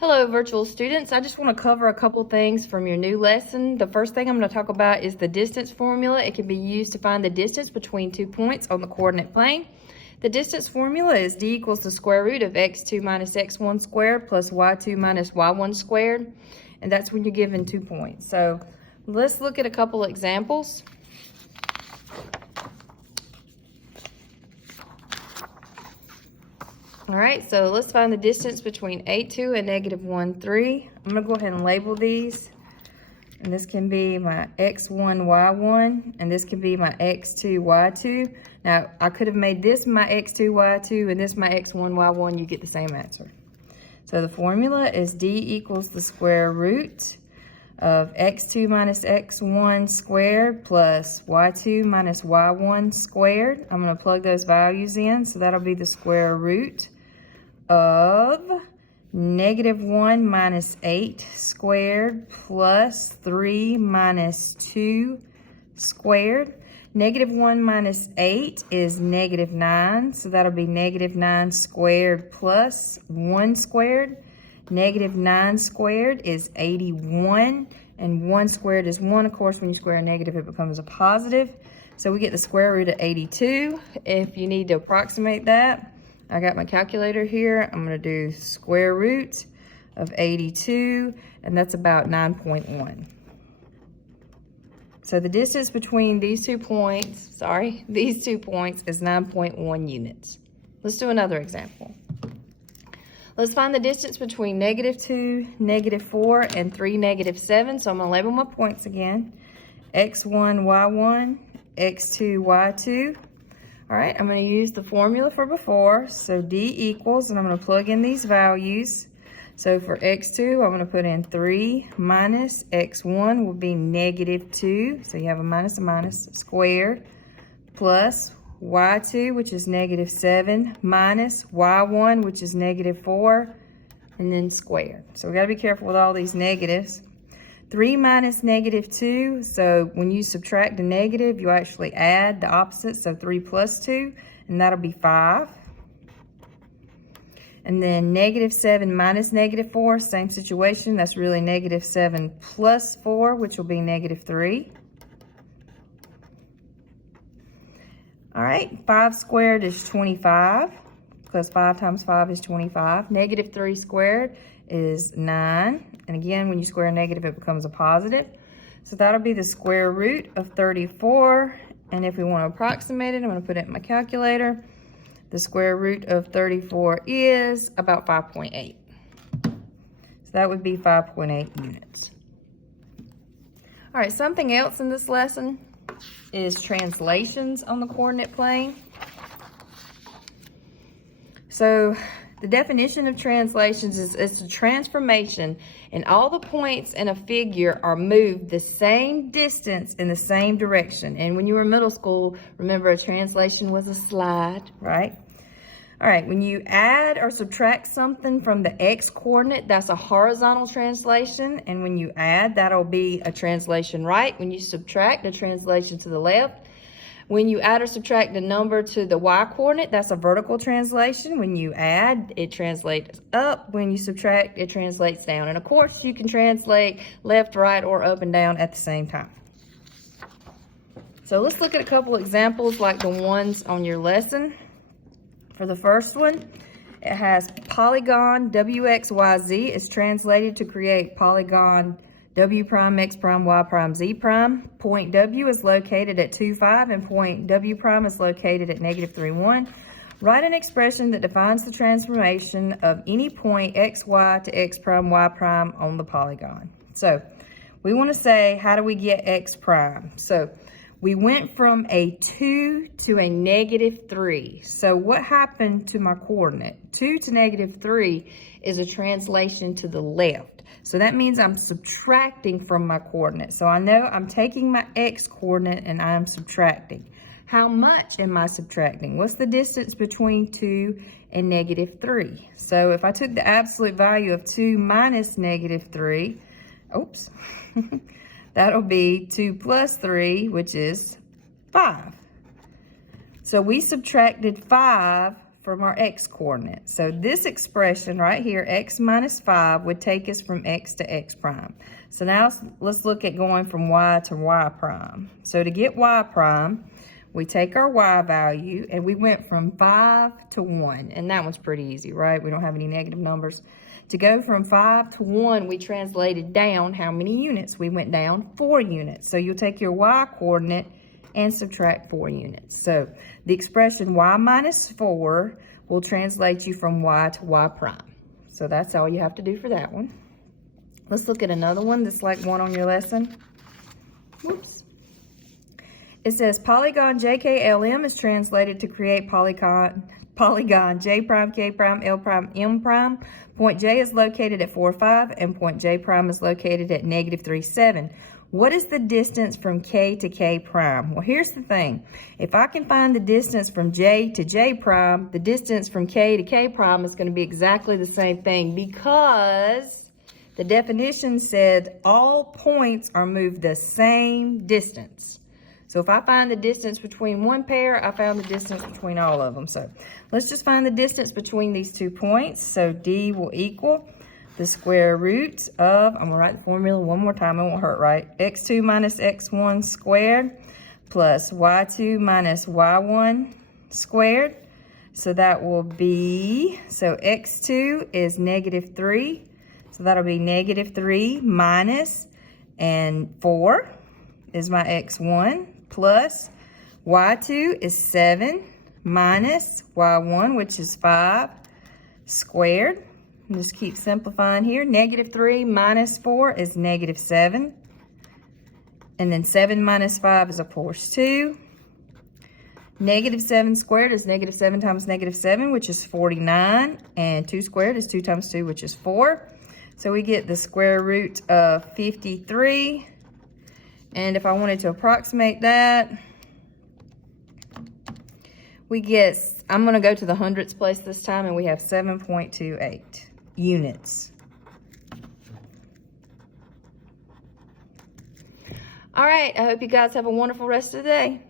Hello, virtual students. I just want to cover a couple things from your new lesson. The first thing I'm going to talk about is the distance formula. It can be used to find the distance between 2 points on the coordinate plane. The distance formula is d equals the square root of x2 minus x1 squared plus y2 minus y1 squared. And that's when you're given 2 points. So let's look at a couple examples. All right, so let's find the distance between a2 and -1, 3. I'm gonna go ahead and label these. And this can be my x1, y1, and this can be my x2, y2. Now, I could have made this my x2, y2, and this my x1, y1. You get the same answer. So the formula is d equals the square root of x2 minus x1 squared plus y2 minus y1 squared. I'm gonna plug those values in, so that'll be the square root of -1 minus 8 squared plus 3 minus 2 squared. -1 minus 8 is -9, so that'll be -9 squared plus 1 squared. -9 squared is 81, and 1 squared is 1. Of course, when you square a negative, it becomes a positive. So we get the square root of 82. If you need to approximate that, I got my calculator here. I'm going to do square root of 82, and that's about 9.1. So the distance between these 2 points, these 2 points is 9.1 units. Let's do another example. Let's find the distance between -2, -4, and 3, -7. So I'm going to label my points again. x1, y1, x2, y2. All right, I'm going to use the formula for before. So d equals, and I'm going to plug in these values. So for x2, I'm going to put in 3 minus x1 will be -2. So you have a minus squared plus y2, which is -7, minus y1, which is -4, and then squared. So we got to be careful with all these negatives. 3 minus -2, so when you subtract a negative, you actually add the opposite, so 3 plus 2, and that'll be 5. And then -7 minus -4, same situation, that's really -7 plus 4, which will be -3. All right, 5 squared is 25, because 5 times 5 is 25. -3 squared is 9. And again, when you square a negative, it becomes a positive. So that'll be the square root of 34. And if we want to approximate it, I'm going to put it in my calculator. The square root of 34 is about 5.8. So that would be 5.8 units. All right, something else in this lesson is translations on the coordinate plane. So the definition of translations is it's a transformation, and all the points in a figure are moved the same distance in the same direction. And when you were in middle school, remember a translation was a slide, right? All right, when you add or subtract something from the x coordinate, that's a horizontal translation. And when you add, that'll be a translation right. When you subtract, a translation to the left. When you add or subtract the number to the y coordinate, that's a vertical translation. When you add, it translates up. When you subtract, it translates down. And of course, you can translate left, right, or up and down at the same time. So let's look at a couple examples like the ones on your lesson. For the first one, it has polygon WXYZ is translated to create polygon W prime, X prime, Y prime, Z prime. Point W is located at 2, 5, and point W prime is located at -3, 1. Write an expression that defines the transformation of any point X, Y to X prime, Y prime on the polygon. So we want to say, how do we get X prime? So we went from a 2 to a -3. So what happened to my coordinate? 2 to -3 is a translation to the left. So that means I'm subtracting from my coordinate. So I know I'm taking my x coordinate and I'm subtracting. How much am I subtracting? What's the distance between 2 and -3? So if I took the absolute value of 2 minus -3, oops, that'll be 2 plus 3, which is 5. So we subtracted 5 from our x coordinate. So this expression right here, x minus 5, would take us from x to x prime. So now let's look at going from y to y prime. So to get y prime, we take our y value, and we went from 5 to 1. And that one's pretty easy, right? We don't have any negative numbers. To go from 5 to 1, we translated down how many units? We went down 4 units. So you'll take your y coordinate and subtract 4 units. So the expression y minus 4 will translate you from y to y prime. So that's all you have to do for that one. Let's look at another one that's like one on your lesson. Whoops. It says polygon JKLM is translated to create polygon J prime, K prime, L prime, M prime. Point J is located at 4, 5, and point J prime is located at negative 3, 7. What is the distance from K to K prime? Well, here's the thing. If I can find the distance from J to J prime, the distance from K to K prime is going to be exactly the same thing, because the definition said all points are moved the same distance. So if I find the distance between one pair, I found the distance between all of them. So let's just find the distance between these 2 points. So D will equal the square root of, I'm going to write the formula one more time, it won't hurt, right? X2 minus X1 squared plus Y2 minus Y1 squared. So that will be, so X2 is negative 3. So that'll be negative 3 minus, and 4 is my X1, plus Y2 is 7 minus Y1, which is 5 squared. Just keep simplifying here. Negative 3 minus 4 is negative 7. And then 7 minus 5 is, of course, 2. Negative 7 squared is negative 7 times negative 7, which is 49. And 2 squared is 2 times 2, which is 4. So we get the square root of 53. And if I wanted to approximate that, we get, I'm going to go to the hundredths place this time, and we have 7.28 units. All right, I hope you guys have a wonderful rest of the day.